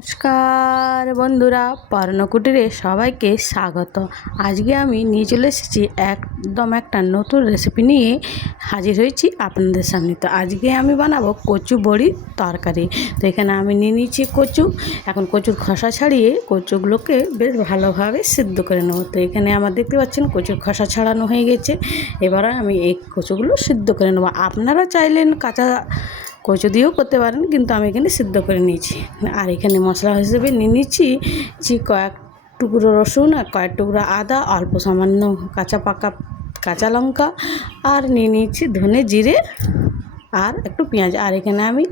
নমস্কার বন্ধুরা, পর্ণকুটিরে সবাইকে স্বাগত। আজকে আমি নিয়ে চলে এসেছি একদম একটা নতুন রেসিপি নিয়ে হাজির হয়েছি আপনাদের সামনে। তো আজকে আমি বানাবো কচু বড়ির তরকারি। তো এখানে আমি নিয়ে নিয়েছি কচু। এখন কচুর খোসা ছাড়িয়ে কচুগুলোকে বেশ ভালোভাবে সিদ্ধ করে নেবো। তো এখানে আমার দেখতে পাচ্ছেন কচুর খোসা ছাড়ানো হয়ে গেছে। এবারে আমি এই কচুগুলো সিদ্ধ করে নেবো। আপনারা চাইলেন কাঁচা কচু দিয়েও করতে পারেন, কিন্তু আমি এখানে সিদ্ধ করে নিয়েছি। আর এখানে মশলা হিসেবে নিয়ে নিচ্ছি কয়েক টুকরো রসুন আর কয়েক টুকরো আদা, অল্প সামান্য কাঁচা লঙ্কা, আর নিয়ে নিচ্ছি ধনে জিরে আর একটু পেঁয়াজ। আর এখানে আমি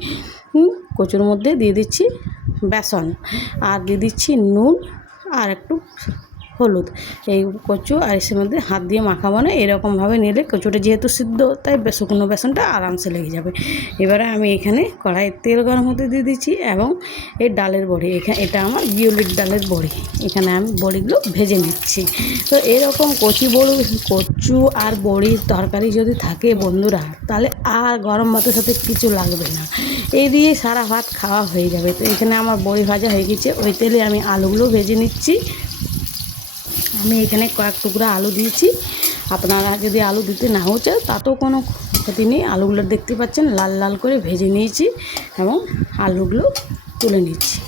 কচুর মধ্যে দিয়ে দিচ্ছি বেসন, আর দিয়ে দিচ্ছি নুন আর একটু হলুদ। এই কচু আর এর মধ্যে হাত দিয়ে মাখাবো না, এরকমভাবে নিলে কচুটা যেহেতু সিদ্ধ, তাই শুকনো বেসনটা আরামসে লেগে যাবে। এবারে আমি এখানে কড়াইয়ে তেল গরম হতে দিয়ে দিচ্ছি এবং এই ডালের বড়ি, এটা আমার বিউলির ডালের বড়ি, এখানে আমি বড়িগুলো ভেজে নিচ্ছি। তো এরকম কচু আর বড়ির তরকারি যদি থাকে বন্ধুরা, তাহলে আর গরম ভাতের সাথে কিছু লাগবে না, এই দিয়ে সারা ভাত খাওয়া হয়ে যাবে। তো এখানে আমার বড়ি ভাজা হয়ে গেছে। ওই তেলে আমি আলুগুলো ভেজে নিচ্ছি। আমি এখানে কয়েক টুকরা আলু দিয়েছি। আপনারা যদি আলু দিতে নাও চান তাতেও কোনো ক্ষতি নেই। আলুগুলো দেখতে পাচ্ছেন লাল লাল করে ভেজে নিয়েছি এবং আলুগুলো তুলে নিচ্ছি।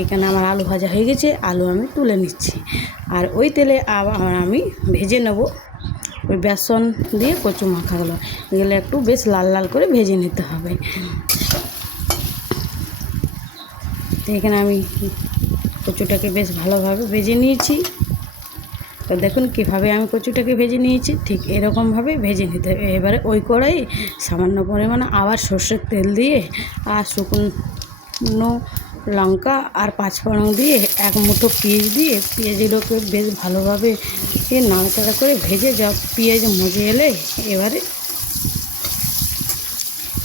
এখানে আমার আলু ভাজা হয়ে গেছে, আলু আমি তুলে নিচ্ছি। আর ওই তেলে আবার আমি ভেজে নেব ওই বেসন দিয়ে কচু মাখাগুলো, এগুলো একটু বেশ লাল লাল করে ভেজে নিতে হবে। তো এখানে আমি কচুটাকে বেশ ভালোভাবে ভেজে নিয়েছি। তো দেখুন কীভাবে আমি কচুটাকে ভেজে নিয়েছি, ঠিক এরকমভাবে ভেজে নিতে হবে। এবারে ওই কড়াই সামান্য পরিমাণে আবার সর্ষের তেল দিয়ে আর শুকনো লঙ্কা আর পাঁচফোড়ন দিয়ে এক মুঠো পেঁয়াজ দিয়ে পেঁয়াজগুলোকে বেশ ভালোভাবে নাড়াচাড়া করে ভেজে পেঁয়াজ মজে এলে এবারে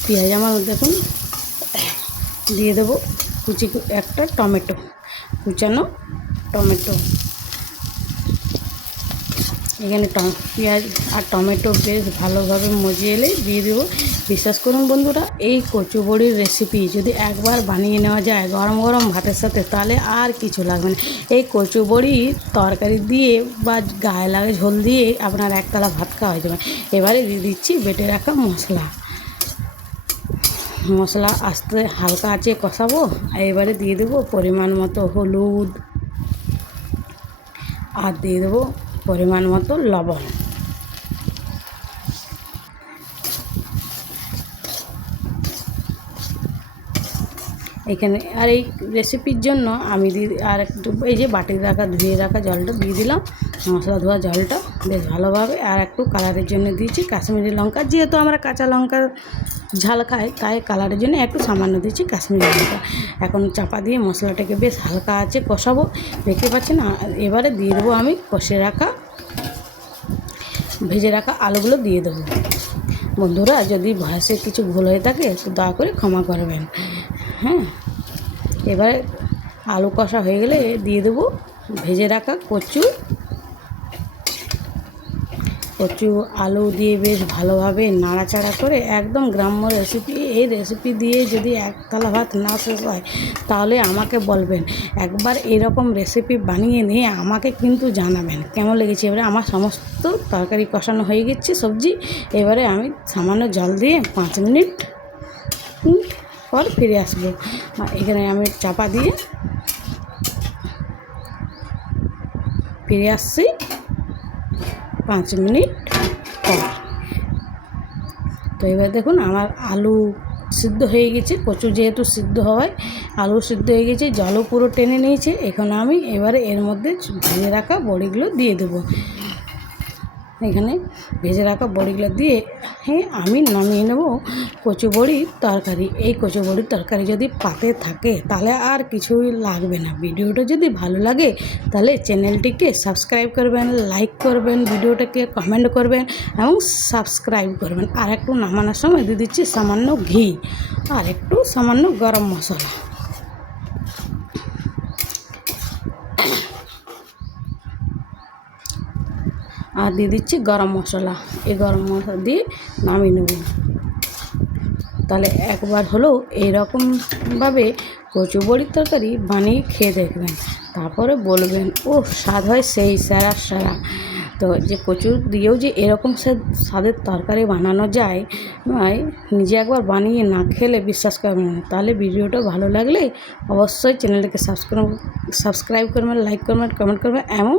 পেঁয়াজ আমার দেখুন দিয়ে দেবো একটা কুচানো টমেটো। এখানে পেঁয়াজ আর টমেটো বেশ ভালোভাবে মজে এলে দিয়ে দেবো। বিশ্বাস করুন বন্ধুরা, এই কচু বড়ির রেসিপি যদি একবার বানিয়ে নেওয়া যায় গরম গরম ভাতের সাথে, তাহলে আর কিছু লাগবে না। এই কচু বড়ি তরকারি দিয়ে বা গায়ে লাগে ঝোল দিয়ে আপনার একতলা ভাত খাওয়া হয়ে যাবে। এবারে দিয়ে দিচ্ছি বেটে রাখা মশলা আস্তে হালকা আঁচে কষাবো। এবারে দিয়ে দেবো পরিমাণ মতো হলুদ আর দিয়ে দেবো পরিমাণ মতো লবণ। এখানে আর এই রেসিপির জন্য আমি আর একটু এই যে ধুয়ে রাখা জলটা দিয়ে দিলাম, মশলা ধোয়া জলটা বেশ ভালোভাবে। আর একটু কালারের জন্য দিয়েছি কাশ্মীরি লঙ্কা, যেহেতু আমরা কাঁচা লঙ্কা ঝাল খাই তাই কালারের জন্য একটু সামান্য দিচ্ছি কাশ্মীরি লঙ্কা। এখন চাপা দিয়ে মশলাটাকে বেশ হালকা আছে কষাবো, দেখতে পাচ্ছেন। এবারে দিয়ে দেবো আমি ভেজে রাখা আলুগুলো দিয়ে দেবো। বন্ধুরা, যদি ভয়েসে কিছু ভুল হয়ে থাকে তো দয়া করে ক্ষমা করবেন। হ্যাঁ, এবারে আলু কষা হয়ে গেলে দিয়ে দেবো ভেজে রাখা কচু আলু দিয়ে বেশ ভালোভাবে নাড়াচাড়া করে, একদম গ্রাম্য রেসিপি। এই রেসিপি দিয়ে যদি একতলা ভাত না শেষ হয় তাহলে আমাকে বলবেন, একবার এরকম রেসিপি বানিয়ে নিয়ে আমাকে কিন্তু জানাবেন কেমন লেগেছে। এবারে আমার সমস্ত তরকারি কষানো হয়ে গেছে, সবজি। এবারে আমি সামান্য জল দিয়ে 5 মিনিট পর ফিরে আসবো। এখানে আমি চাপা দিয়ে ফিরে আসছি 5 মিনিট পর। তো এবার দেখুন আমার আলু সিদ্ধ হয়ে গেছে, কচু যেহেতু সিদ্ধ হয় আলু সিদ্ধ হয়ে গেছে, জলও পুরো টেনে নিয়েছে। এখন আমি এবারে এর মধ্যে ভেজে রাখা বড়িগুলো দিয়ে দেবো। এখানে ভেজে রাখা বড়িগুলো দিয়ে আমি নামিয়ে নেব কচু বড়ির তরকারি। এই কচু বড়ির তরকারি যদি পাতে থাকে তাহলে আর কিছুই লাগবে না। ভিডিওটা যদি ভালো লাগে তাহলে চ্যানেলটিকে সাবস্ক্রাইব করবেন, লাইক করবেন, ভিডিওটাকে কমেন্ট করবেন এবং সাবস্ক্রাইব করবেন। আর একটু নামানোর সময় দিয়ে দিচ্ছি সামান্য ঘি আর একটু সামান্য গরম মশলা। আর দিয়ে দিচ্ছি গরম মশলা। এই গরম মশলা দিয়ে নামিয়ে নেব। তাহলে একবার হলেও এইরকমভাবে কচু বড়ির তরকারি বানিয়ে খেয়ে দেখবেন, তারপরে বলবেন ও স্বাদ হয় সেই সেরা সেরা। তো যে কচু দিয়েও যে এরকম স্বাদের তরকারি বানানো যায়, নিজে একবার বানিয়ে না খেলে বিশ্বাস করবেন না। তাহলে ভিডিওটা ভালো লাগলে অবশ্যই চ্যানেলটাকে সাবস্ক্রাইব করবেন, লাইক করবেন, কমেন্ট করবেন এবং